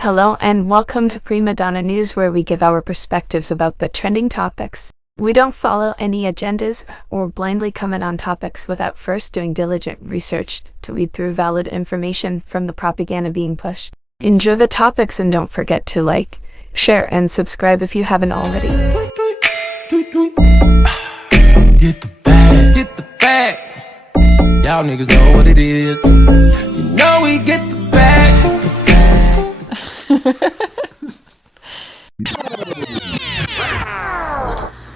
Hello and welcome to Prima Donna News, where we give our perspectives about the trending topics. We don't follow any agendas or blindly comment on topics without first doing diligent research to weed through valid information from the propaganda being pushed. Enjoy the topics and don't forget to like, share, and subscribe if you haven't already. Get the bag, get the bag. Y'all niggas know what it is. You know we get the bag, get the bag.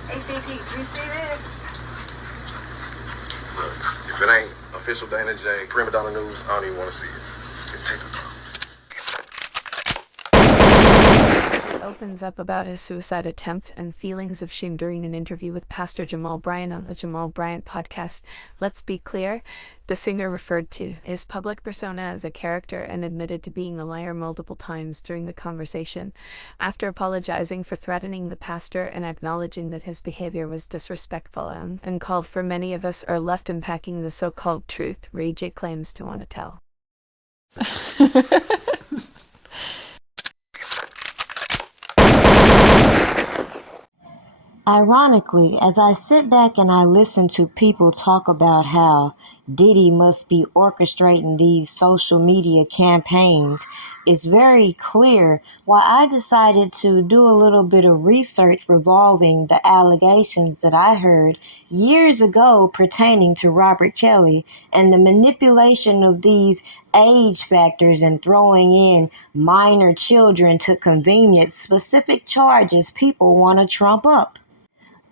ACP, you see this? Look, if it ain't official Dana J, Prima Donna News, I don't even want to see it. Just take the Opens up about his suicide attempt and feelings of shame during an interview with Pastor Jamal Bryant on the Jamal Bryant podcast. Let's be clear, the singer referred to his public persona as a character and admitted to being a liar multiple times during the conversation. After apologizing for threatening the pastor and acknowledging that his behavior was disrespectful and called for many of us are left unpacking the so-called truth Ray J claims to want to tell. Ironically, as I sit back and I listen to people talk about how Diddy must be orchestrating these social media campaigns, it's very clear why I decided to do a little bit of research revolving the allegations that I heard years ago pertaining to Robert Kelly and the manipulation of these age factors and throwing in minor children to convenience specific charges people want to trump up.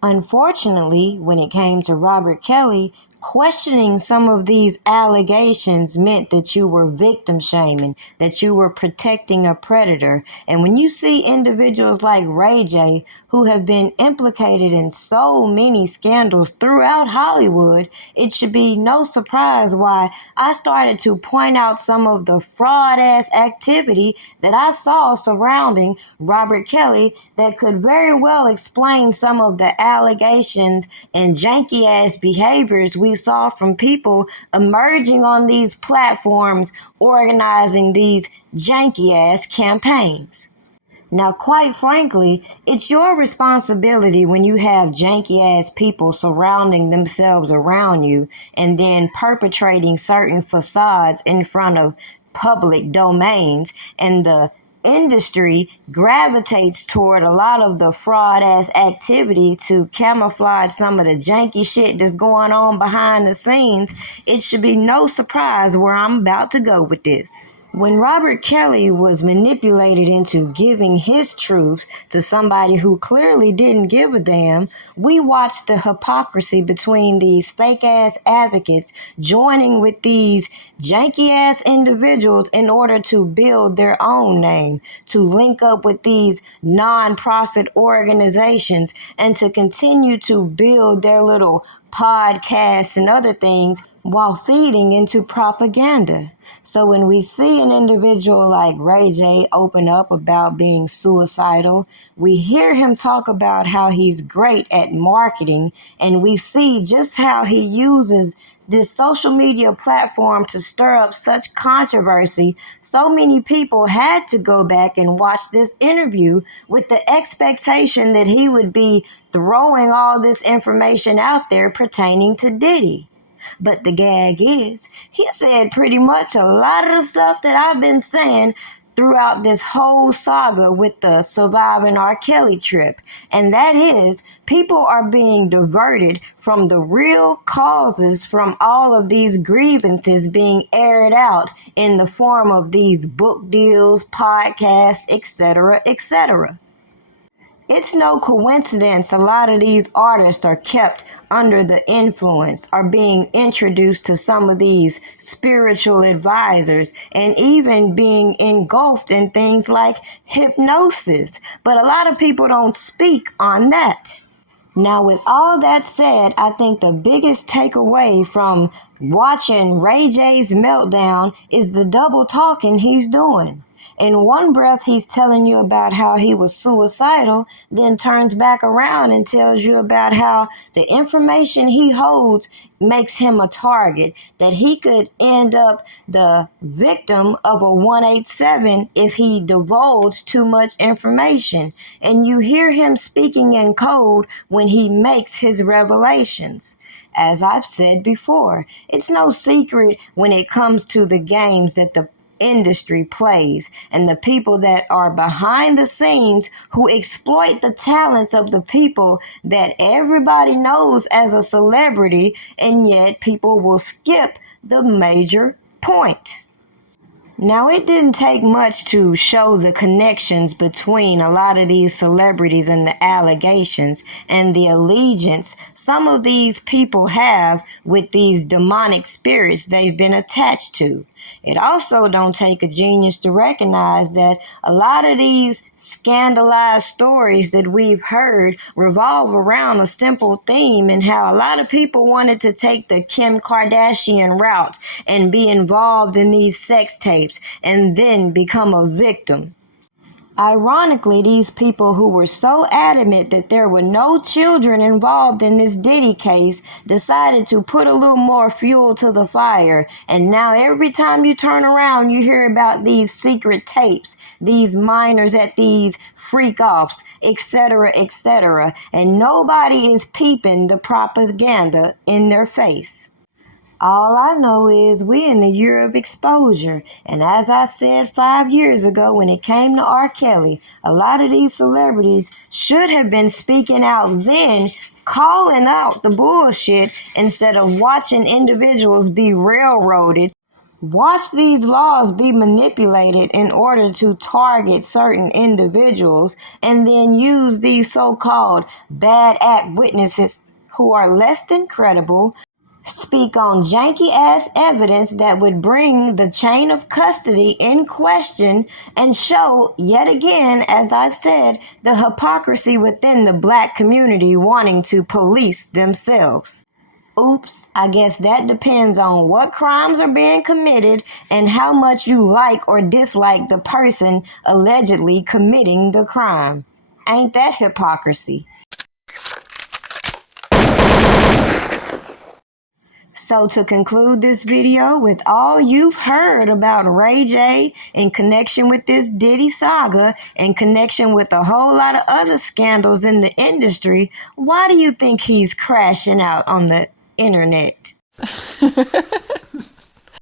Unfortunately, when it came to Robert Kelly, questioning some of these allegations meant that you were victim shaming, that you were protecting a predator. And when you see individuals like Ray J, who have been implicated in so many scandals throughout Hollywood, it should be no surprise why I started to point out some of the fraud-ass activity that I saw surrounding Robert Kelly that could very well explain some of the allegations and janky-ass behaviors we saw from people emerging on these platforms organizing these janky-ass campaigns. Now, quite frankly, it's your responsibility when you have janky-ass people surrounding themselves around you and then perpetrating certain facades in front of public domains, and the industry gravitates toward a lot of the fraud-ass activity to camouflage some of the janky shit that's going on behind the scenes. It should be no surprise where I'm about to go with this. When Robert Kelly was manipulated into giving his truth to somebody who clearly didn't give a damn, we watched the hypocrisy between these fake-ass advocates joining with these janky-ass individuals in order to build their own name, to link up with these non-profit organizations, and to continue to build their little podcasts and other things while feeding into propaganda. So when we see an individual like Ray J open up about being suicidal, we hear him talk about how he's great at marketing, and we see just how he uses this social media platform to stir up such controversy. So many people had to go back and watch this interview with the expectation that he would be throwing all this information out there pertaining to Diddy. But the gag is, he said pretty much a lot of the stuff that I've been saying throughout this whole saga with the Surviving R. Kelly trip. And that is, people are being diverted from the real causes from all of these grievances being aired out in the form of these book deals, podcasts, etc., etc. It's no coincidence a lot of these artists are kept under the influence, are being introduced to some of these spiritual advisors, and even being engulfed in things like hypnosis. But a lot of people don't speak on that. Now, with all that said, I think the biggest takeaway from watching Ray J's meltdown is the double talking he's doing. In one breath, he's telling you about how he was suicidal, then turns back around and tells you about how the information he holds makes him a target, that he could end up the victim of a 187 if he divulged too much information. And you hear him speaking in code when he makes his revelations. As I've said before, it's no secret when it comes to the games that the industry plays and the people that are behind the scenes who exploit the talents of the people that everybody knows as a celebrity, and yet people will skip the major point. Now, it didn't take much to show the connections between a lot of these celebrities and the allegations and the allegiance some of these people have with these demonic spirits they've been attached to. It also don't take a genius to recognize that a lot of these scandalized stories that we've heard revolve around a simple theme, and how a lot of people wanted to take the Kim Kardashian route and be involved in these sex tapes and then become a victim. Ironically, these people who were so adamant that there were no children involved in this Diddy case decided to put a little more fuel to the fire. And now every time you turn around, you hear about these secret tapes, these minors at these freak-offs, etc., etc. And nobody is peeping the propaganda in their face. All I know is we in the year of exposure. And as I said 5 years ago when it came to R. Kelly, a lot of these celebrities should have been speaking out then, calling out the bullshit instead of watching individuals be railroaded. Watch these laws be manipulated in order to target certain individuals, and then use these so-called bad act witnesses who are less than credible, speak on janky-ass evidence that would bring the chain of custody in question, and show, yet again, as I've said, the hypocrisy within the black community wanting to police themselves. Oops, I guess that depends on what crimes are being committed and how much you like or dislike the person allegedly committing the crime. Ain't that hypocrisy? So to conclude this video, with all you've heard about Ray J in connection with this Diddy saga, in connection with a whole lot of other scandals in the industry, why do you think he's crashing out on the internet?